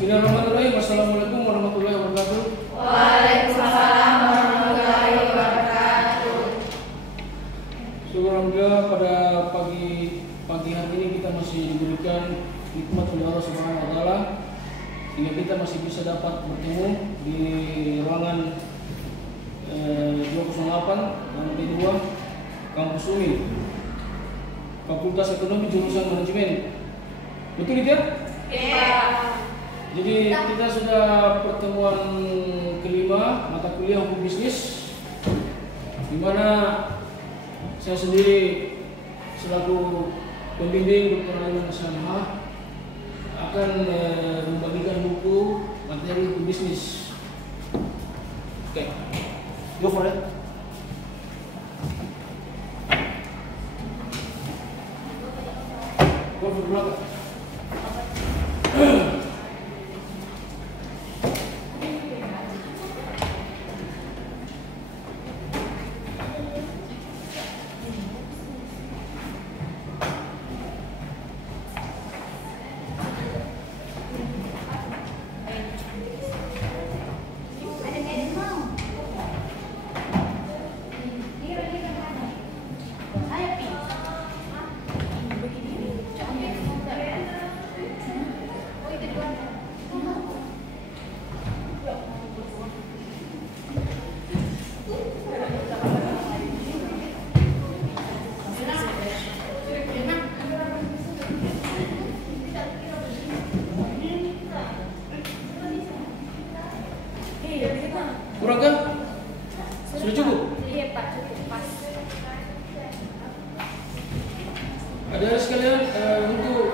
Bismillahirrahmanirrahim. Assalamualaikum warahmatullahi wabarakatuh. Waalaikumsalam warahmatullahi wabarakatuh. Syukur alhamdulillah pada pagi hari ini kita masih diberikan nikmat oleh Allah Subhanahu wa taala sehingga kita masih bisa dapat bertemu di ruangan 208 lantai 2 Kampus UMI Fakultas Ekonomi Jurusan Manajemen. Betul itu ya? Iya. Jadi kita sudah pertemuan kelima mata kuliah hukum bisnis, di mana saya sendiri selaku pembimbing Dr. Aiman Sanha akan membagikan buku materi hukum bisnis. Oke, go for it. Go for belakang. Kurang kan? Sudah cukup? Iya Pak, cukup pas. Ada sekalian untuk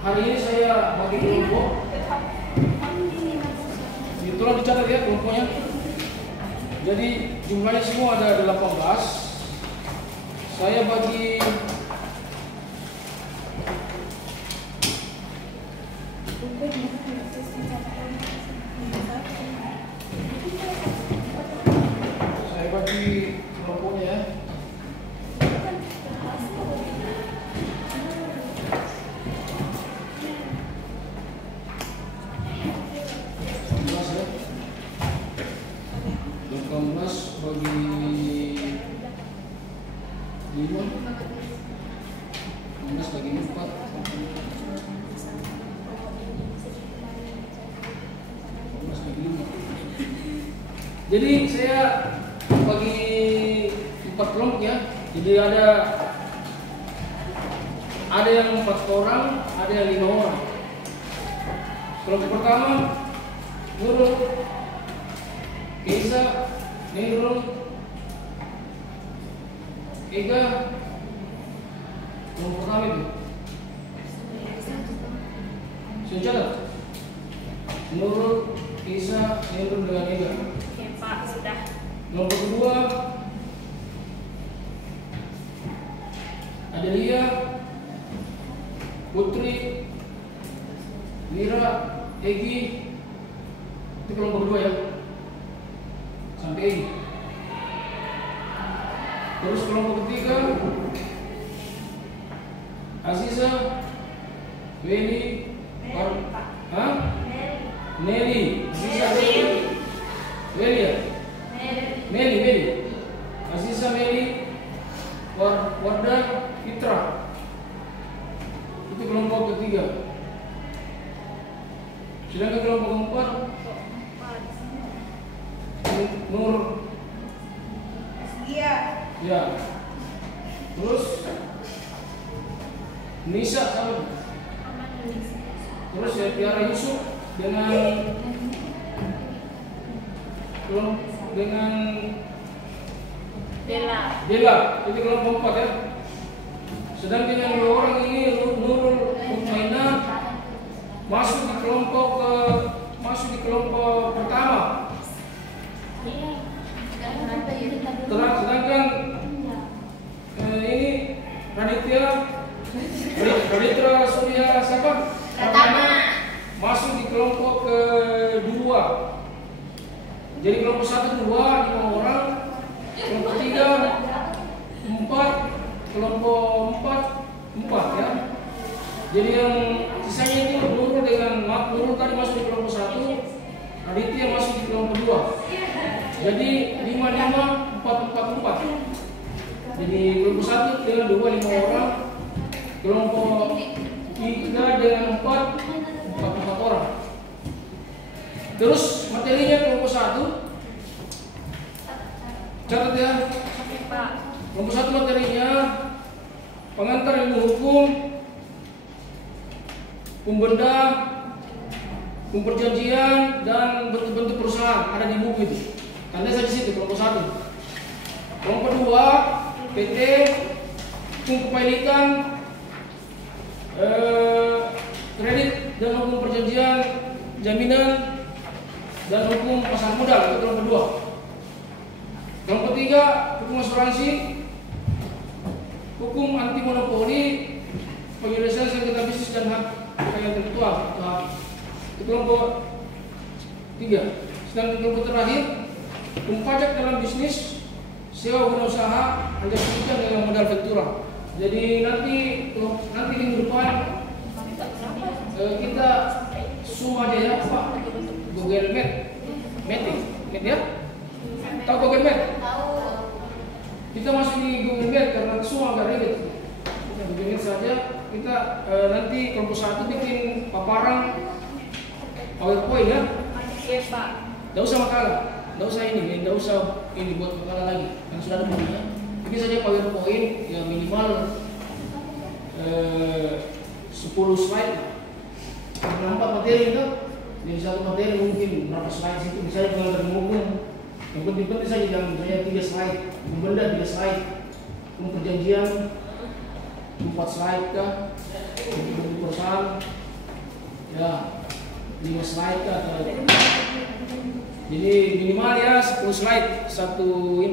hari ini saya bagi kelompok. Tolong dicatat ya kelompoknya. Jadi jumlahnya semua ada 18. Saya bagi kelompoknya ya. Bagi 5, 16 bagi 4, 16 bagi 5. Jadi saya bagi 4 kelompok ya. Jadi ada yang 4 orang, ada yang 5 orang. Kelompok pertama Nurul, Keisa, Nurul, Ega. Kelompok pertama itu sudah Nurul, Keisa, Nurul dengan Ega. Oke Pak, sudah. Kelompok kedua Adelia, Putri, Mira, Egi. Itu kelompok kedua ya, sampai Egi. Terus kelompok ketiga Aziza, Welly, Nelly, Aziza, Welly ya? Meli, Aziza, Meli, Wardah, Fitra. Itu kelompok ketiga. Sedangkan kelompok keempat Nur, ya. Terus Nisa sama. Terus ya Tiara Yusuf dengan Dela, itu kelompok 4 ya. Sedangkan yang 2 orang ini Nurul Mutmainah masuk di kelompok pertama. Sedangkan ini Raditya Surya siapa? Pratama masuk di kelompok kedua. Jadi kelompok 1, 2, 5 orang. Kelompok 3, 4, kelompok 4 ya. Jadi yang sisanya itu Nurul dengan Nurul tadi masuk di kelompok Aditya masuk di kelompok 2. Jadi 5-5-4-4-4. Jadi kelompok 1 dengan 5 orang, kelompok 3 dengan 4 orang. Terus materinya kelompok 1, catat ya. Oke, Pak. Kelompok 1 materinya pengantar ilmu hukum, hukum benda, hukum perjanjian, dan bentuk-bentuk perusahaan ada di buku itu. Tanda saja di situ kelompok 1. Kelompok 2 PT, hukum kepemilikan, kredit dan hukum perjanjian, jaminan, dan hukum pasar modal, itu kelompok 2. Kelompok 3 hukum asuransi, hukum anti monopoli, penyelesaian sengketa bisnis dan hak kekayaan intelektual. Itu kelompok 3. Sedangkan kelompok terakhir hukum pajak dalam bisnis, sewa guna usaha, anjak dengan modal ventura. Jadi nanti minggu depan kita semua aja ya Pak, Google Meeting ya? Tahu Google Meet? Kita masih di Google Meet karena semua agak ribet. Kita Google Meet saja. Kita nanti kelompok 1 bikin paparan PowerPoint ya. Iya, Pak. Tidak usah makalah, tidak usah ini buat makalah lagi. Kan sudah ada bukunya. Bikin saja PowerPoint ya minimal 10 slide. Karena 4 materi itu, jadi satu materi mungkin berapa slide itu misalnya pengantar hukum. Yang penting saja jangan misalnya 3 slide, benda 3 slide, perjanjian 4 slide kah, bentuk perusahaan ya 5 slide kah, jadi minimal ya 10 slide satu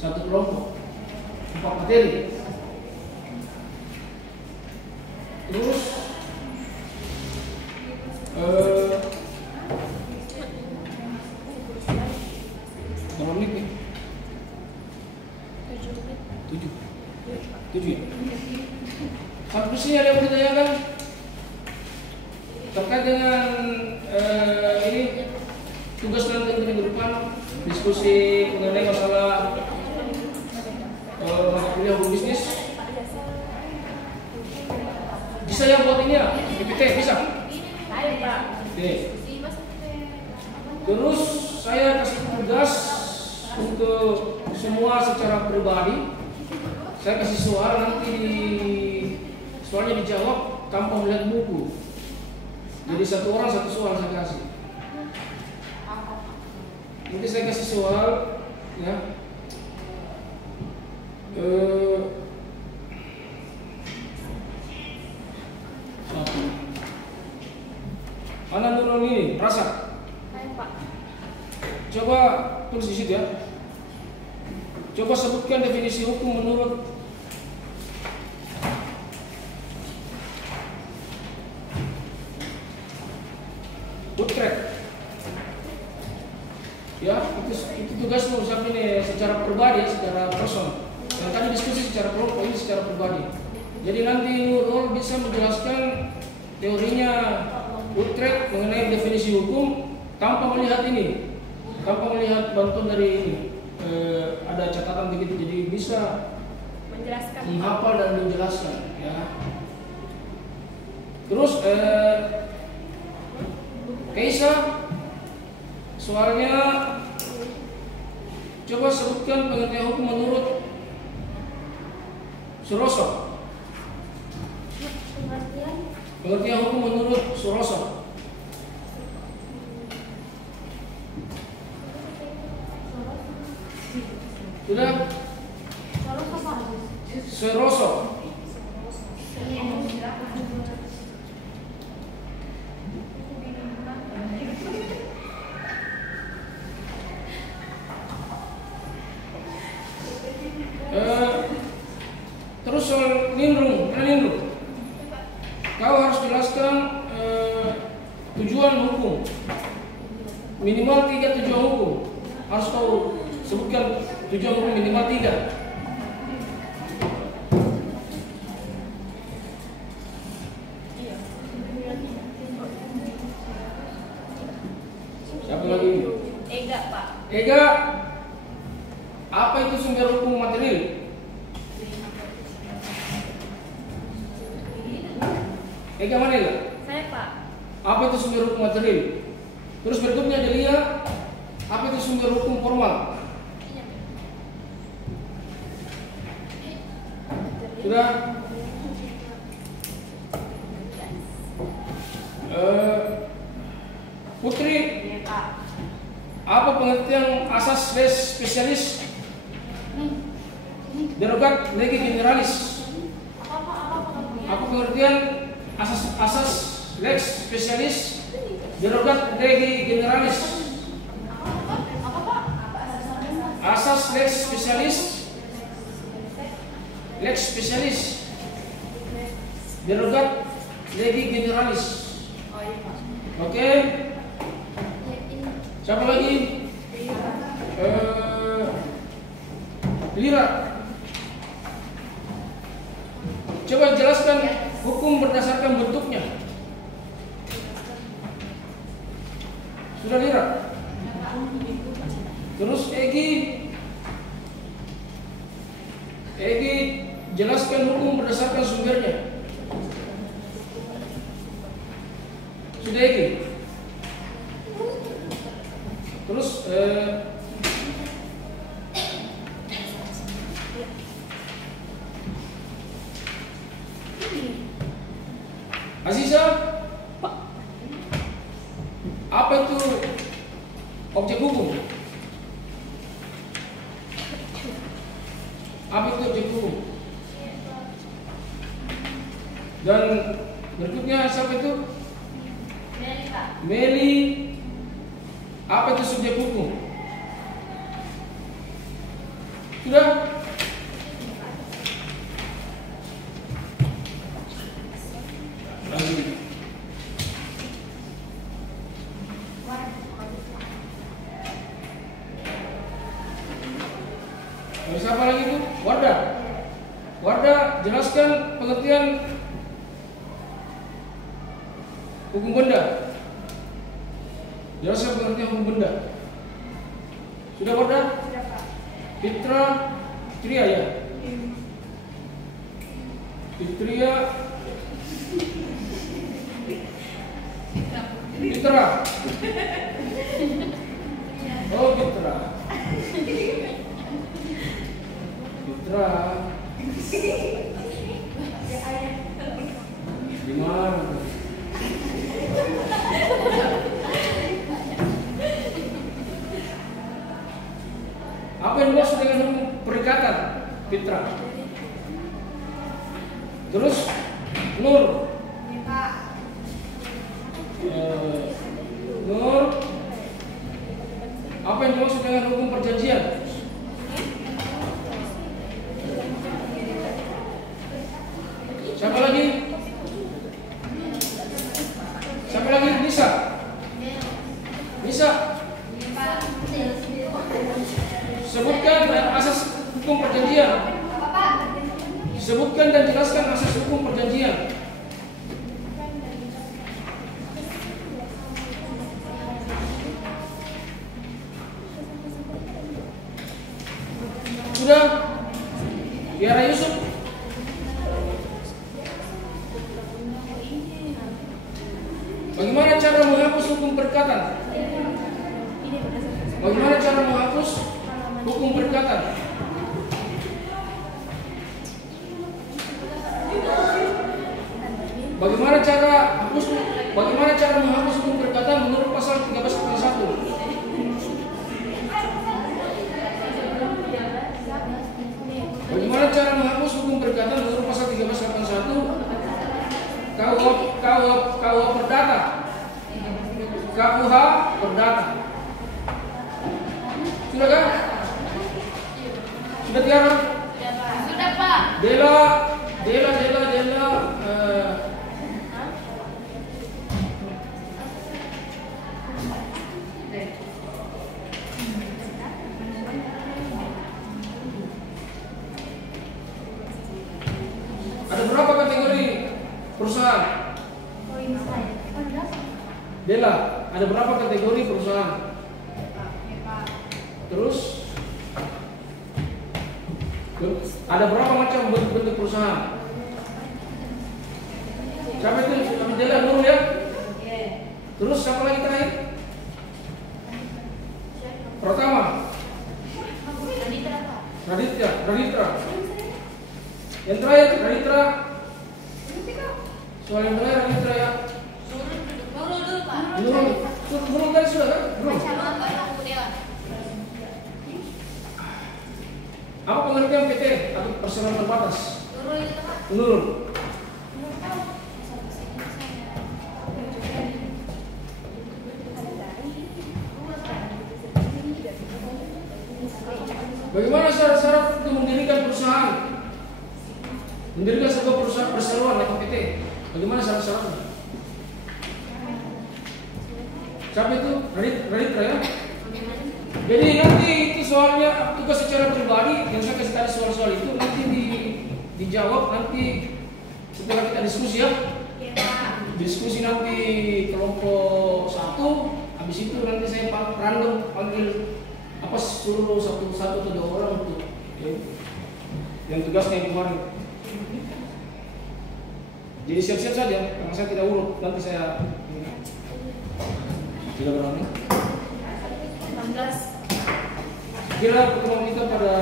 kelompok 4 materi. Terus berapa menit nih? 7 ya? Satu persisnya ada yang mau ditanyakan terkait dengan ini tugas nanti minggu depan, diskusi mengenai masalah kuliah hukum bisnis. Bisa ya buat ini ya, PPT bisa? Ayo, Pak. Oke. Terus saya kasih tugas untuk semua secara pribadi. Saya kasih soal, nanti soalnya dijawab tanpa melihat buku. Jadi satu orang satu soal saya kasih. Nanti saya kasih soal ya. Mana turun ini? Prasat. Ayo, Pak. Coba tulis di situ ya. Coba sebutkan definisi hukum menurut Utrecht. Ya, itu tugasmu saat ini secara pribadi, secara personal. Yang tadi diskusi secara kelompok, ini secara pribadi. Jadi nanti Nurul bisa menjelaskan teorinya Utrecht mengenai definisi hukum tanpa melihat ini, tanpa melihat bantuan dari ini. Ada catatan begitu, jadi bisa Menjelaskan. menghafal dan menjelaskan ya. Terus Keisa soalnya coba sebutkan pengertian hukum menurut Suroso. Pengertian hukum menurut Suroso. Sudah? Suroso. Terus soal Nindrung, kau harus jelaskan tujuan hukum. Minimal 3 tujuan hukum. Harus kau sebutkan tujuan hukum minimal 3. Siapa Ega, apa itu sumber hukum material? Ega mana ya? Saya Pak. Apa itu sumber hukum material? Terus berikutnya Delia, apa itu sumber hukum formal? Sudah? Putri, Pak. apa pengertian asas res spesialis? Derogat legi generalis. Apa pengertian asas lex spesialis? Derogat legi generalis. Asas lex spesialis. Lex spesialis. Derogat legi generalis. Oke. Siapa lagi? Lira. Coba jelaskan hukum berdasarkan bentuknya. Sudah Lira? Terus Egi jelaskan hukum berdasarkan sumbernya. Sudah Egi? Terus Aziza, apa itu objek hukum? Apa itu objek hukum? Dan berikutnya siapa itu? Meli, apa itu subjek hukum? Sudah? Lagi. Siapa lagi itu? Wardah. Wardah, jelaskan pengertian hukum benda. Jelaskan pengertian hukum benda. Sudah Wardah? Sudah Pak. Fitra, Fitria ya? Fitria, Fitra. Oh Fitra. Fitra. Gimana? Apa yang dimaksud dengan hukum perikatan? Fitra. Terus Nur. Nur. Apa yang dimaksud dengan hukum perjanjian? Siapa lagi? Siapa lagi? Nisa. Nisa. Sebutkan asas hukum perjanjian. Sebutkan dan jelaskan asas hukum perjanjian. Sudah? Biara Yusuf. Bagaimana cara menghapus hukum perikatan? Bagaimana cara menghapus hukum perikatan? Bagaimana cara menghapus hukum perikatan menurut pasal 13.1? Bagaimana cara menghapus hukum perikatan menurut pasal 1381? KUH Perdata. KUH Perdata. Sudah kan? Sudah Tiara? Sudah Pak. Dela. Ada berapa kategori perusahaan? Dela, ada berapa kategori perusahaan? Terus ada berapa macam bentuk perusahaan? Siapa itu? Kami jalan dulu ya. Terus siapa lagi terakhir? Pertama Raditra. Yang terakhir Raditra. Soal yang terakhir Raditra ya. Nurul tadi sudah kan? Belum. Apa pengertian PT atau perseroan terbatas? Nurul. Bagaimana syarat-syarat untuk mendirikan perusahaan? Mendirikan sebuah perusahaan perseroan atau PT. Bagaimana syarat-syaratnya? Siapa itu? Raditra ya? Jadi nanti itu soalnya tugas secara pribadi yang saya kasih tadi soal-soal itu nanti dijawab nanti setelah kita diskusi ya. Diskusi nanti kelompok 1, habis itu nanti saya random panggil apa suruh satu atau 2 orang untuk yang tugasnya yang kemarin. Jadi siap-siap saja, karena saya tidak urut, nanti saya tidak berani. 16. Kira pertemuan kita pada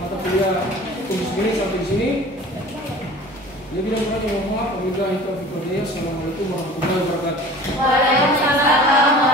mata kuliah khusus ini sampai di sini. Dia bilang mohon maaf, wabillahi taufiq wal hidayah. Assalamualaikum warahmatullahi wabarakatuh. Waalaikumsalam.